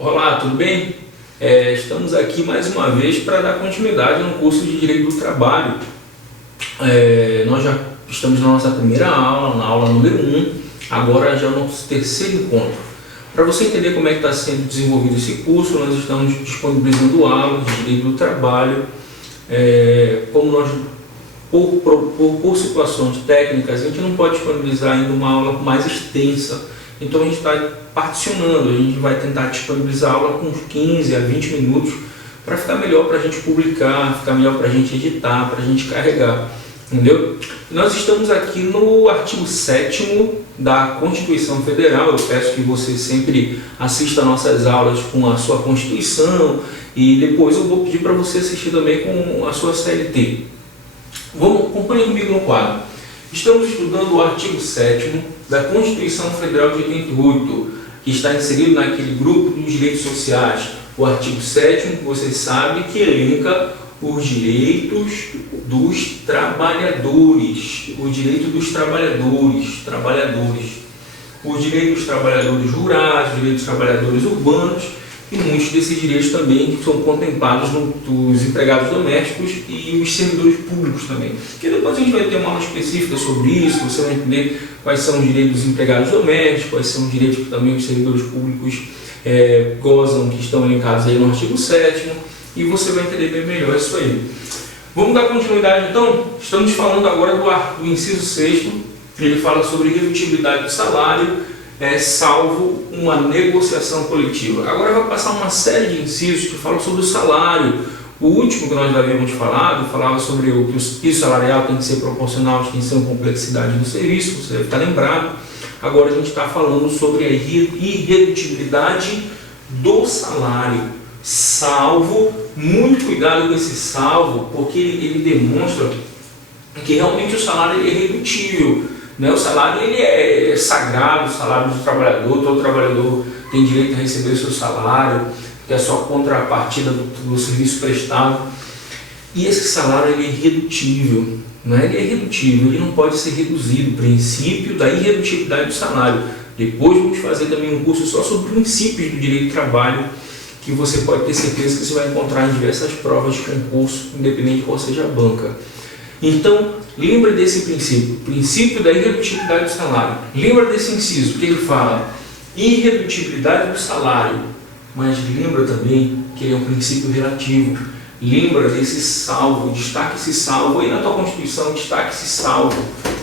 Olá, tudo bem? Estamos aqui mais uma vez para dar continuidade no curso de Direito do Trabalho. Nós já estamos na nossa primeira aula, na aula número 1, agora já é o nosso terceiro encontro. Para você entender como é que está sendo desenvolvido esse curso, nós estamos disponibilizando aulas de Direito do Trabalho, como nós, por situações técnicas, a gente não pode disponibilizar ainda uma aula mais extensa. Então a gente está particionando, a gente vai tentar disponibilizar a aula com uns 15 a 20 minutos para ficar melhor para a gente publicar, ficar melhor para a gente editar, para a gente carregar, entendeu? Nós estamos aqui no artigo 7º da Constituição Federal. Eu peço que você sempre assista nossas aulas com a sua Constituição e depois eu vou pedir para você assistir também com a sua CLT. Acompanhe comigo no quadro. Estamos estudando o artigo 7º da Constituição Federal de 88, que está inserido naquele grupo dos direitos sociais. O artigo 7º, você sabe que elenca os direitos dos trabalhadores, os direitos dos trabalhadores, os direitos dos trabalhadores rurais, os direitos dos trabalhadores urbanos, e muitos desses direitos também são contemplados nos empregados domésticos e os servidores públicos também. Porque depois a gente vai ter uma aula específica sobre isso, você vai entender quais são os direitos dos empregados domésticos, quais são os direitos que também os servidores públicos gozam, que estão elencados aí no artigo 7º, e você vai entender bem melhor isso aí. Vamos dar continuidade então? Estamos falando agora do inciso 6º, ele fala sobre redutibilidade do salário, salvo uma negociação coletiva. Agora vai passar uma série de incisos que falam sobre o salário. O último que nós havíamos falado, falava sobre que o piso salarial tem que ser proporcional à extensão e complexidade do serviço, você deve estar lembrado. Agora a gente está falando sobre a irredutibilidade do salário, salvo, muito cuidado com esse salvo, porque ele demonstra que realmente o salário é irredutível. O salário ele é sagrado, o salário do trabalhador, todo trabalhador tem direito a receber o seu salário, que é só contrapartida do serviço prestado. E esse salário ele é irredutível, ele é irredutível, ele não pode ser reduzido, o princípio da irredutibilidade do salário. Depois vamos fazer também um curso só sobre princípios do direito do trabalho, que você pode ter certeza que você vai encontrar em diversas provas de concurso, independente de qual seja a banca. Então, lembra desse princípio da irredutibilidade do salário. Lembra desse inciso, que ele fala irredutibilidade do salário, mas lembra também que ele é um princípio relativo. Lembra desse salvo, destaque esse salvo, aí na tua Constituição destaque esse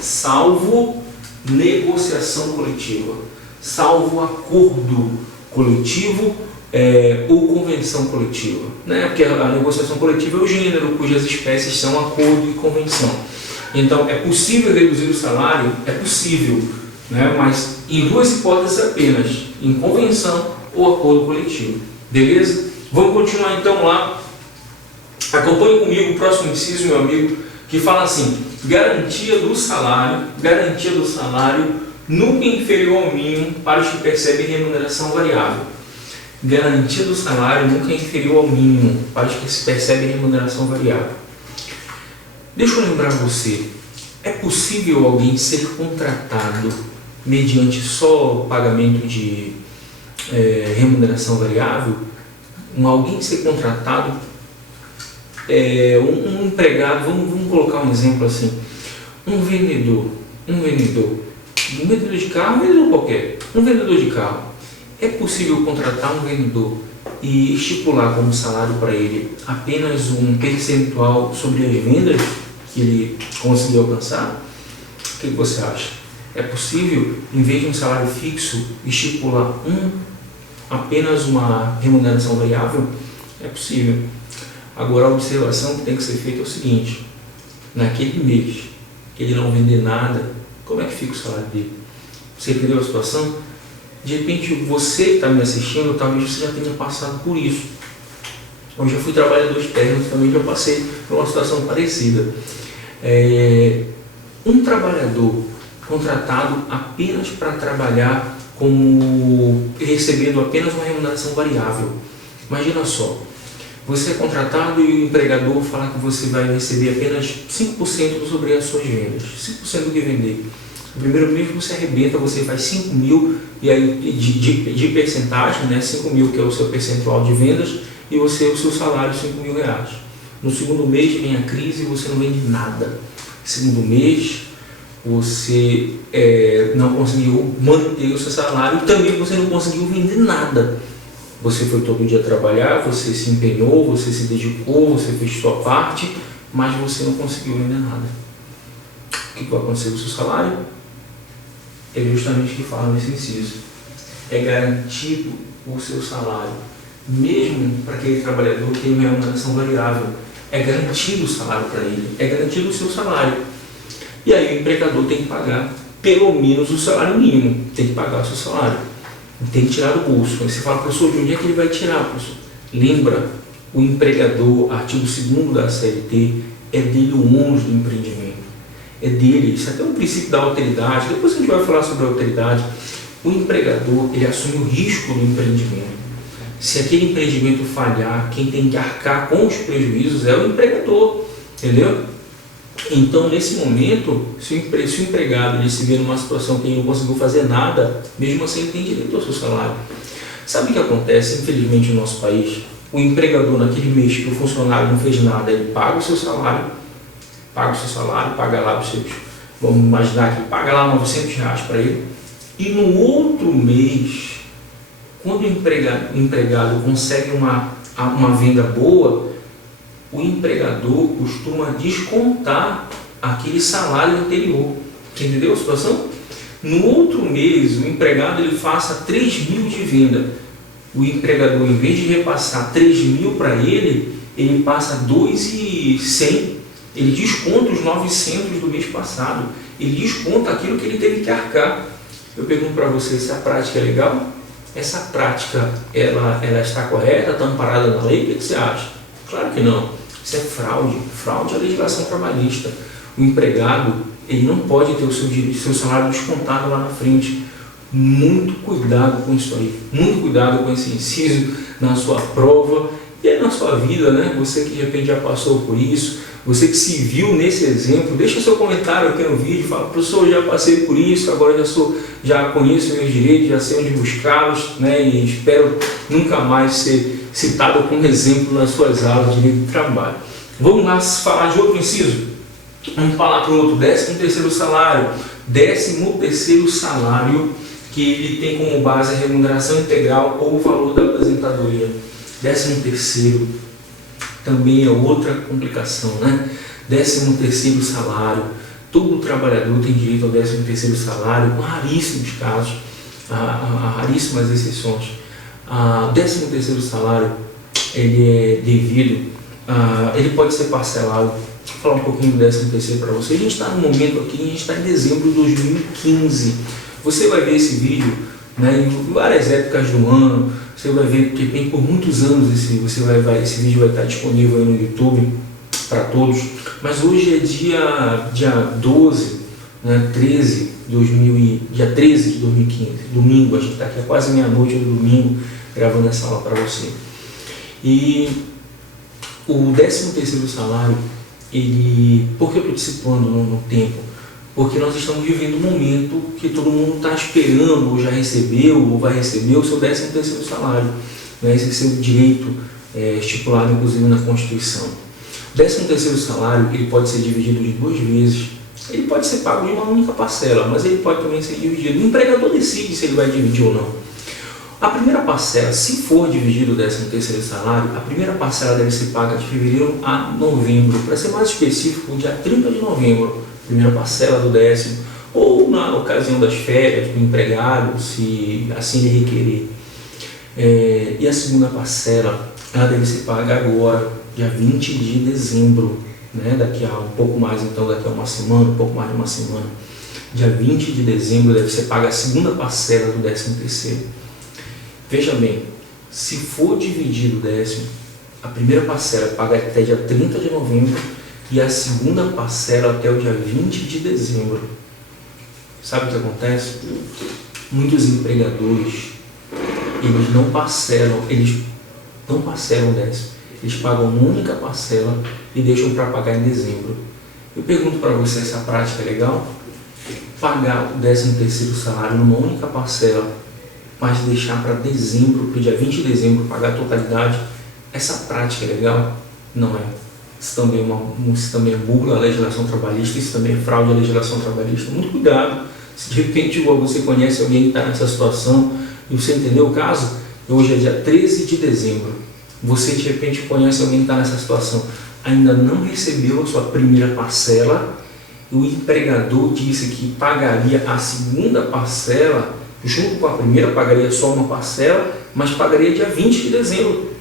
salvo negociação coletiva, salvo acordo coletivo ou convenção coletiva, porque a negociação coletiva é o gênero cujas espécies são acordo e convenção. Então, é possível reduzir o salário? É possível, mas em duas hipóteses apenas, em convenção ou acordo coletivo. Beleza? Vamos continuar então lá. Acompanhe comigo o próximo inciso, meu amigo, que fala assim: garantia do salário nunca inferior ao mínimo para os que percebem remuneração variável. Garantia do salário nunca é inferior ao mínimo para os que se percebem remuneração variável. Deixa eu lembrar você, é possível alguém ser contratado mediante só pagamento de remuneração variável? Alguém ser contratado, um empregado, vamos colocar um exemplo assim, um vendedor de carro, um vendedor qualquer, um vendedor de carro. É possível contratar um vendedor e estipular como salário para ele apenas um percentual sobre as vendas que ele conseguiu alcançar? O que você acha? É possível, em vez de um salário fixo, estipular apenas uma remuneração variável? É possível. Agora, a observação que tem que ser feita é o seguinte: naquele mês que ele não vender nada, como é que fica o salário dele? Você entendeu a situação? De repente, você que está me assistindo, talvez você já tenha passado por isso. Eu já fui trabalhador externo, também já passei por uma situação parecida. Um trabalhador contratado apenas para trabalhar recebendo apenas uma remuneração variável. Imagina só, você é contratado e o empregador fala que você vai receber apenas 5% sobre as suas vendas, 5% do que vender. No primeiro mês você arrebenta, você faz 5 mil e aí de percentagem, né? 5 mil que é o seu percentual de vendas e o seu salário R$ 5.000. No segundo mês vem a crise e você não vende nada. Segundo mês você não conseguiu manter o seu salário e também você não conseguiu vender nada. Você foi todo dia trabalhar, você se empenhou, você se dedicou, você fez sua parte, mas você não conseguiu vender nada. O que vai acontecer com o seu salário? É justamente o que fala nesse inciso. É garantido o seu salário, mesmo para aquele trabalhador que tem uma remuneração variável. É garantido o salário para ele, é garantido o seu salário. E aí o empregador tem que pagar pelo menos o salário mínimo, tem que pagar o seu salário. Tem que tirar do bolso. Aí você fala, professor, de onde é que ele vai tirar, professor? Lembra, o empregador, artigo 2º da CLT, é dele o ônus do empreendimento. É dele, isso é até um princípio da alteridade. Depois a gente vai falar sobre a alteridade. O empregador, ele assume o risco do empreendimento. Se aquele empreendimento falhar, quem tem que arcar com os prejuízos é o empregador, entendeu? Então, nesse momento, se o empregado ele se vê numa situação que ele não conseguiu fazer nada, mesmo assim ele tem direito ao seu salário. Sabe o que acontece, infelizmente, no nosso país? O empregador, naquele mês que o funcionário não fez nada, ele paga o seu salário, paga lá os seus, vamos imaginar que ele paga lá R$ 900 para ele, e no outro mês, quando o empregado consegue uma venda boa, o empregador costuma descontar aquele salário anterior. Entendeu a situação? No outro mês, o empregado ele faça 3 mil de venda. O empregador, em vez de repassar 3 mil para ele, ele passa 2.100. Ele desconta os 900 do mês passado. Ele desconta aquilo que ele teve que arcar. Eu pergunto para você se a prática é legal? Essa prática, ela está correta, está amparada na lei? O que você acha? Claro que não. Isso é fraude. Fraude é a legislação trabalhista. O empregado, ele não pode ter o seu salário descontado lá na frente. Muito cuidado com isso aí. Muito cuidado com esse inciso na sua prova e aí na sua vida, né? Você que de repente já passou por isso, você que se viu nesse exemplo, deixa seu comentário aqui no vídeo, fala, professor, eu já passei por isso, agora já conheço meus direitos, já sei onde buscá-los, né? E espero nunca mais ser citado como exemplo nas suas aulas de direito do trabalho. Vamos lá falar de outro inciso? Vamos falar para o outro, 13º salário. 13º salário, que ele tem como base a remuneração integral ou o valor da aposentadoria. 13º também é outra complicação, né? 13º salário, todo trabalhador tem direito ao 13º salário, com raríssimos casos, raríssimas exceções. 13º salário, ele é devido, ele pode ser parcelado. Vou falar um pouquinho do 13º para você. A gente está no momento aqui, a gente está em dezembro de 2015. Você vai ver esse vídeo, né, em várias épocas do ano. Você vai ver que tem por muitos anos esse vídeo vai estar disponível aí no YouTube para todos. Mas hoje é dia 12, né, dia 13 de 2015, domingo. A gente está aqui quase meia-noite do domingo gravando essa aula para você. E o 13º salário, por que eu estou dissipando no tempo? Porque nós estamos vivendo um momento que todo mundo está esperando, ou já recebeu, ou vai receber o seu 13º salário. Né? Esse é o seu direito estipulado, inclusive, na Constituição. O 13º salário, ele pode ser dividido de 2 vezes. Ele pode ser pago de uma única parcela, mas ele pode também ser dividido. O empregador decide se ele vai dividir ou não. A primeira parcela, se for dividido o 13º salário, a primeira parcela deve ser paga de fevereiro a novembro. Para ser mais específico, dia 30 de novembro. Primeira parcela do 10º, ou na ocasião das férias do empregado, se assim ele requerer. E a segunda parcela, ela deve ser paga agora, dia 20 de dezembro, né? Daqui a um pouco mais, então daqui a uma semana, um pouco mais de uma semana. Dia 20 de dezembro deve ser paga a segunda parcela do 13º. Veja bem, se for dividido o 10º, a primeira parcela paga até dia 30 de novembro, e a segunda parcela até o dia 20 de dezembro. Sabe o que acontece? Muitos empregadores, eles não parcelam o 10º. Eles pagam uma única parcela e deixam para pagar em dezembro. Eu pergunto para você, essa prática é legal? pagar o 13º salário numa única parcela, mas deixar para dezembro, para o dia 20 de dezembro, pagar a totalidade, essa prática é legal? Não é. Isso também é burla a legislação trabalhista, isso também é fraude à legislação trabalhista. Muito cuidado, se de repente você conhece alguém que está nessa situação e você entendeu o caso, hoje é dia 13 de dezembro, você de repente conhece alguém que está nessa situação, ainda não recebeu a sua primeira parcela, o empregador disse que pagaria a segunda parcela, junto com a primeira pagaria só uma parcela, mas pagaria dia 20 de dezembro.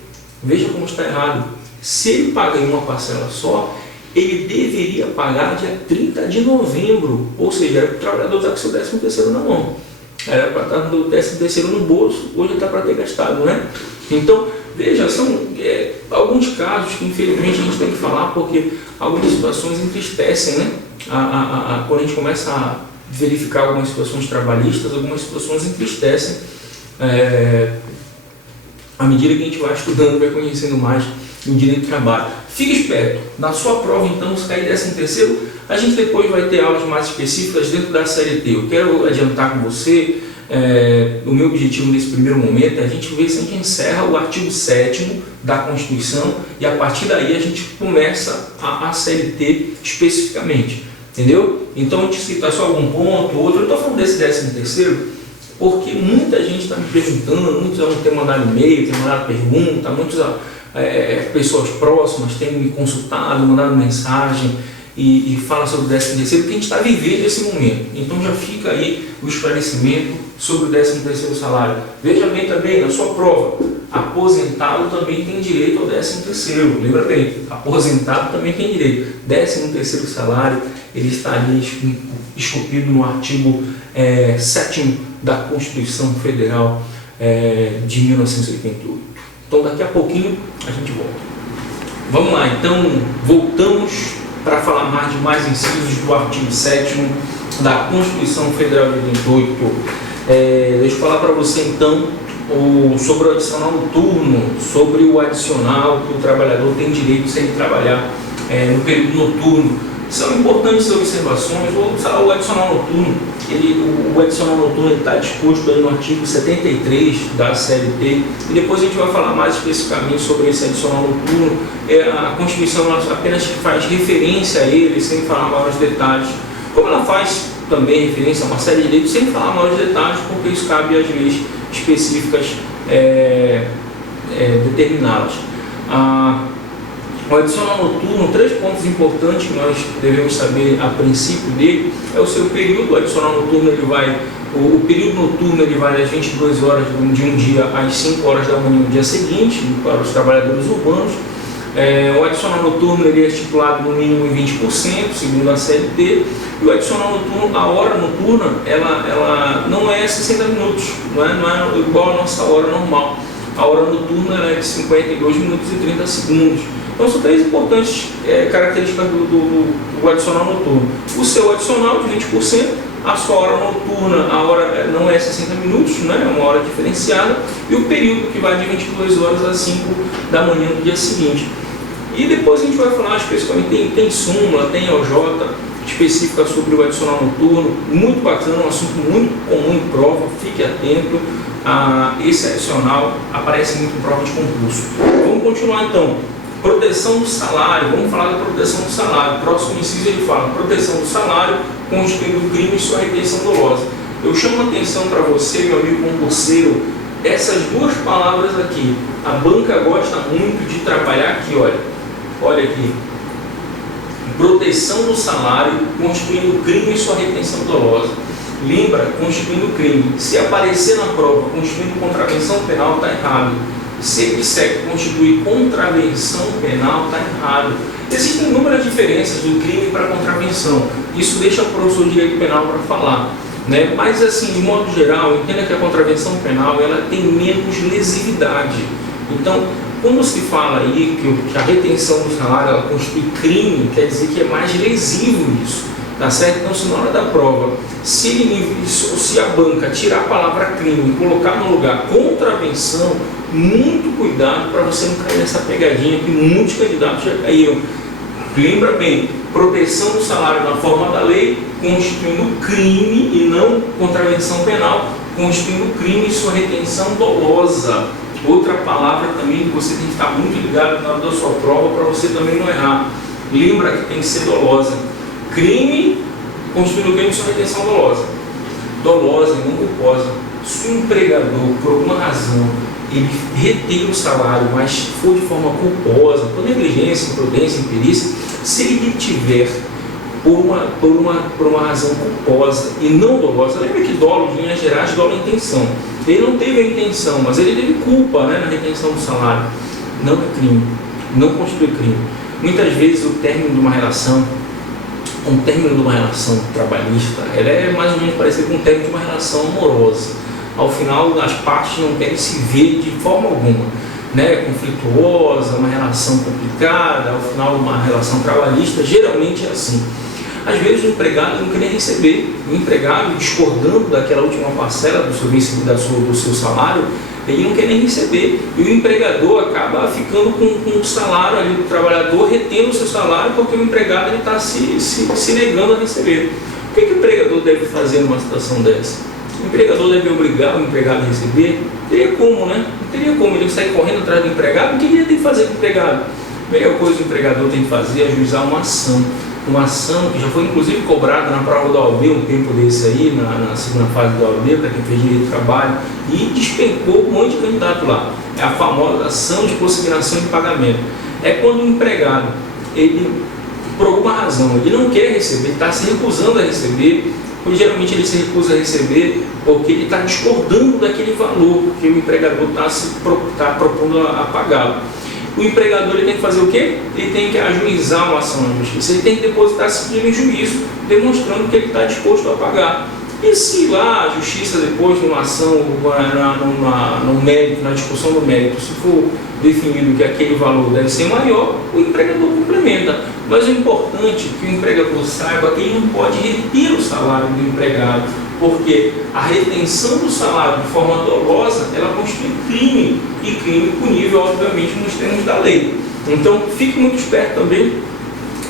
Veja como está errado. Se ele paga em uma parcela só, ele deveria pagar dia 30 de novembro, ou seja, era para o trabalhador estar com seu 13º na mão. Era para estar com o 13º no bolso, hoje está para ter gastado, né? Então, veja, são alguns casos que infelizmente a gente tem que falar, porque algumas situações entristecem, né? Quando a gente começa a verificar algumas situações trabalhistas, algumas situações entristecem à medida que a gente vai estudando, vai conhecendo mais o direito do trabalho. Fique esperto, na sua prova então, se cair 13º, a gente depois vai ter aulas mais específicas dentro da CLT. Eu quero adiantar com você, o meu objetivo nesse primeiro momento é a gente ver se a gente encerra o artigo 7º da Constituição e a partir daí a gente começa a CLT especificamente, entendeu? Então a gente cita só algum ponto, outro. Eu estou falando desse 13º porque muita gente está me perguntando, muitos alunos têm mandado e-mail, têm mandado pergunta, muitas pessoas próximas têm me consultado, mandado mensagem e falam sobre o 13º, que a gente está vivendo esse momento. Então já fica aí o esclarecimento sobre o 13º salário. Veja bem também, na sua prova, aposentado também tem direito ao 13º. Lembra bem, aposentado também tem direito. 13º salário, ele está ali esculpido no artigo 7º da Constituição Federal de 1988. Então daqui a pouquinho a gente volta. Vamos lá, então voltamos para falar de mais incisos do artigo 7º da Constituição Federal de 88. Deixa eu falar para você então sobre o adicional noturno, sobre o adicional que o trabalhador tem direito se ele trabalhar no período noturno. São importantes observações. O adicional noturno, o adicional noturno está disposto aí no artigo 73 da CLT, e depois a gente vai falar mais especificamente sobre esse adicional noturno. A Constituição apenas faz referência a ele, sem falar maiores detalhes, como ela faz também referência a uma série de direitos, sem falar maiores detalhes, porque isso cabe às leis específicas determiná-las. O adicional noturno, 3 pontos importantes que nós devemos saber a princípio dele é o seu período. O adicional noturno, o período noturno ele vai das 22 horas de um dia às 5 horas da manhã do dia seguinte, para os trabalhadores urbanos. O adicional noturno ele é estipulado no mínimo em 20%, segundo a CLT, e o adicional noturno, a hora noturna, ela não é 60 minutos, não é igual a nossa hora normal. A hora noturna ela é de 52 minutos e 30 segundos. Então são 3 importantes características do adicional noturno. O seu adicional de 20%, a sua hora noturna, a hora não é 60 minutos, né? É uma hora diferenciada, e o período que vai de 22 horas às 5 da manhã do dia seguinte. E depois a gente vai falar especificamente, tem súmula, tem OJ específica sobre o adicional noturno, muito bacana, um assunto muito comum em prova, fique atento. Esse adicional aparece muito em prova de concurso. Vamos continuar então. Proteção do salário, vamos falar da proteção do salário. O próximo inciso ele fala proteção do salário constituindo o crime e sua retenção dolosa. Eu chamo a atenção para você, meu amigo concurseiro, essas 2 palavras aqui. A banca gosta muito de trabalhar aqui, olha aqui. Proteção do salário constituindo o crime e sua retenção dolosa. Lembra, constituindo crime. Se aparecer na prova constituindo contravenção penal, está errado. Se ele disser que constitui contravenção penal, está errado. Existem inúmeras diferenças do crime para contravenção. Isso deixa o professor de direito penal para falar, né? Mas assim, de modo geral, entenda que a contravenção penal ela tem menos lesividade. Então, quando se fala aí que a retenção do salário ela constitui crime, quer dizer que é mais lesivo isso, tá certo? Então, se na hora da prova, se a banca tirar a palavra crime e colocar no lugar contravenção, muito cuidado para você não cair nessa pegadinha que muitos candidatos já caíram. Lembra bem, proteção do salário na forma da lei, constituindo crime e não contravenção penal, constituindo crime e sua retenção dolosa. Outra palavra também que você tem que estar muito ligado na hora da sua prova para você também não errar. Lembra que tem que ser dolosa. Crime, constituindo crime e sua retenção dolosa. Dolosa e não culposa. Se o empregador, por alguma razão, ele retém o salário, mas for de forma culposa, por negligência, imprudência, imperícia, se ele tiver por uma razão culposa e não dolosa, lembra que dolo, em linhas gerais, dolo é intenção. Ele não teve a intenção, mas ele teve culpa, né, na retenção do salário. Não é crime, não constitui crime. Muitas vezes o término de uma relação trabalhista, ela é mais ou menos parecida com o término de uma relação amorosa. Ao final, as partes não querem se ver de forma alguma, né? Conflituosa, uma relação complicada, ao final uma relação trabalhista, geralmente é assim. Às vezes o empregado não queria receber, o empregado discordando daquela última parcela do seu salário, ele não quer nem receber, e o empregador acaba ficando com o salário ali do trabalhador, retendo o seu salário, porque o empregado está se negando a receber. O que o empregador deve fazer numa situação dessa? O empregador deve obrigar o empregado a receber? Não teria como, né? Não teria como ele sair correndo atrás do empregado. O que ele tem que fazer com o empregado? A melhor coisa que o empregador tem que fazer é ajuizar uma ação. Uma ação que já foi inclusive cobrada na prova da OAB um tempo desse aí, na segunda fase da OAB, para quem fez direito de trabalho, e despencou um monte de candidato lá. É a famosa ação de consignação de pagamento. É quando o empregado, ele, por alguma razão, ele não quer receber, está se recusando a receber, porque geralmente ele se recusa a receber porque ele está discordando daquele valor que o empregador está propondo a pagá-lo. O empregador ele tem que fazer o quê? Ele tem que ajuizar uma ação na justiça, ele tem que depositar esse dinheiro em juízo, demonstrando que ele está disposto a pagar. E se lá a justiça depois, numa ação, no mérito, na discussão do mérito, se for definido que aquele valor deve ser maior, o empregador complementa. Mas o importante é que o empregador saiba que ele não pode reter o salário do empregado, porque a retenção do salário de forma dolosa, ela constitui crime, e crime punível, obviamente, nos termos da lei. Então, fique muito esperto também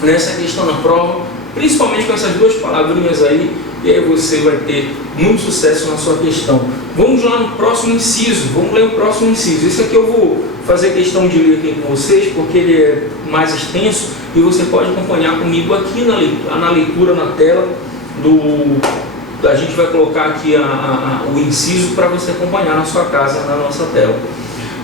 nessa questão na prova, principalmente com essas duas palavrinhas aí, e aí você vai ter muito sucesso na sua questão. Vamos lá no próximo inciso, vamos ler o próximo inciso. Esse aqui eu vou fazer questão de ler aqui com vocês, porque ele é mais extenso, e você pode acompanhar comigo aqui na leitura na tela a gente vai colocar aqui o inciso para você acompanhar na sua casa, na nossa tela.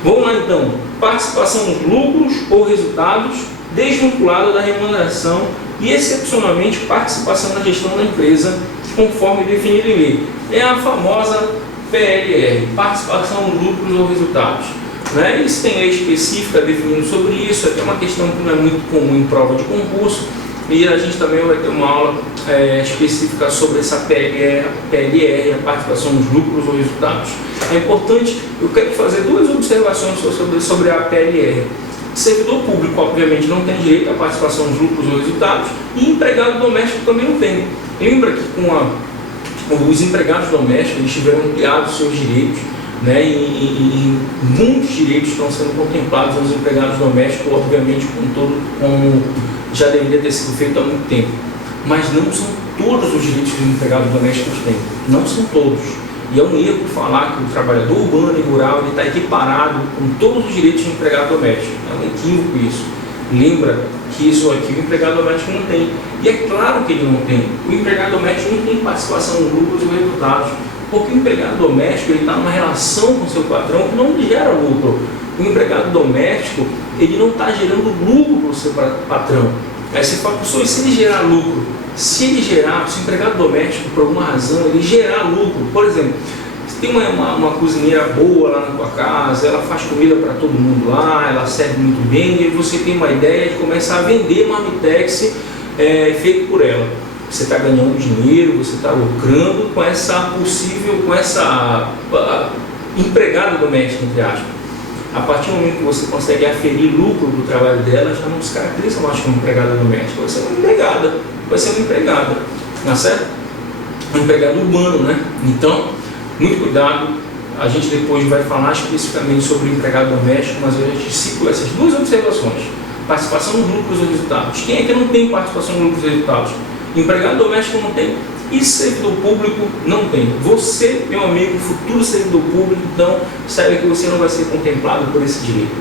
Vamos lá então. Participação nos lucros ou resultados desvinculada da remuneração e excepcionalmente participação na gestão da empresa, conforme definido em lei. É a famosa PLR, participação nos lucros ou resultados. Né? Isso tem lei específica definindo sobre isso, é uma questão que não é muito comum em prova de concurso, e a gente também vai ter uma aula específica sobre essa PLR, a participação nos lucros ou resultados. É importante, eu quero fazer duas observações sobre a PLR. Servidor público, obviamente, não tem direito à participação nos lucros ou resultados, e empregado doméstico também não tem. Lembra que os empregados domésticos eles tiveram ampliado seus direitos, né, e muitos direitos estão sendo contemplados nos empregados domésticos, obviamente, como já deveria ter sido feito há muito tempo. Mas não são todos os direitos que os empregados domésticos têm. Não são todos. E é um erro falar que o trabalhador urbano e rural está equiparado com todos os direitos do empregado doméstico. É um equívoco isso. Lembra que isso aqui o empregado doméstico não tem. E é claro que ele não tem. O empregado doméstico não tem participação nos lucros ou resultados. Porque o empregado doméstico está numa relação com o seu patrão que não gera lucro. O empregado doméstico ele não está gerando lucro para o seu patrão. Aí você fala, professor, e se ele gerar lucro? Se o empregado doméstico, por alguma razão, ele gerar lucro, por exemplo, você tem uma cozinheira boa lá na tua casa, ela faz comida para todo mundo lá, ela serve muito bem, e você tem uma ideia de começar a vender marmitex feito por ela. Você está ganhando dinheiro, você está lucrando com essa empregada doméstica, entre aspas. A partir do momento que você consegue aferir lucro do trabalho dela, já não se caracteriza mais como empregada doméstica, vai ser uma empregada, tá certo? Um empregado urbano, né? Então, muito cuidado, a gente depois vai falar especificamente sobre o empregado doméstico, mas eu já te cito essas duas observações. participação nos lucros e resultados. Quem é que não tem participação nos lucros e resultados? Empregado doméstico não tem e servidor público não tem. Você, meu amigo, futuro servidor público, então saiba que você não vai ser contemplado por esse direito.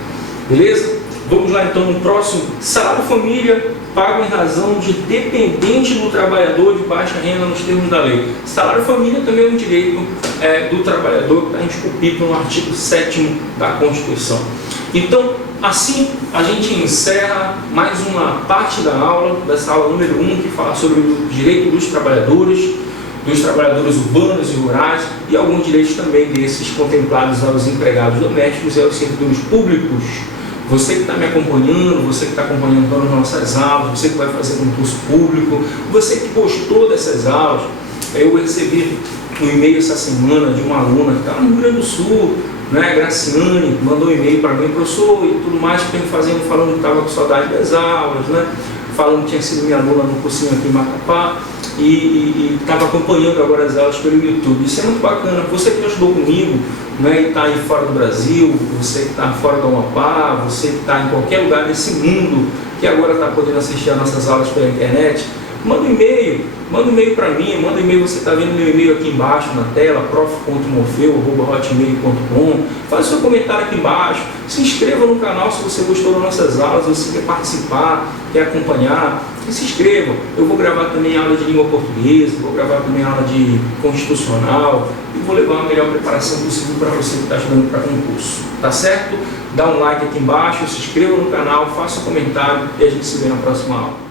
Beleza? Vamos lá então no próximo. Salário família pago em razão de dependente do trabalhador de baixa renda nos termos da lei. Salário família também é um direito do trabalhador que está esculpido no artigo 7º da Constituição. Então, assim a gente encerra mais uma parte da aula, dessa aula número 1, que fala sobre o direito dos trabalhadores urbanos e rurais e alguns direitos também desses contemplados aos empregados domésticos e aos servidores públicos. Você que está me acompanhando, você que está acompanhando todas as nossas aulas, você que vai fazer concurso público, você que gostou dessas aulas, eu recebi um e-mail essa semana de uma aluna que está no Rio Grande do Sul, né, Graciane, mandou um e-mail para mim, professor, e tudo mais, falando que estava com saudade das aulas, né, falando que tinha sido minha aluna no cursinho aqui em Macapá, e estava acompanhando agora as aulas pelo YouTube. Isso é muito bacana. Você que estudou comigo, né, e está aí fora do Brasil, você que está fora do Amapá, você que está em qualquer lugar desse mundo, que agora está podendo assistir as nossas aulas pela internet, manda um e-mail para mim, manda um e-mail, você está vendo meu e-mail aqui embaixo na tela, prof.morfeu@hotmail.com, faz o seu comentário aqui embaixo, se inscreva no canal se você gostou das nossas aulas, se você quer participar, quer acompanhar, se inscreva. Eu vou gravar também aula de língua portuguesa, vou gravar também aula de constitucional e vou levar a melhor preparação possível para você que está estudando para concurso, tá certo? Dá um like aqui embaixo, se inscreva no canal, faça um comentário e a gente se vê na próxima aula.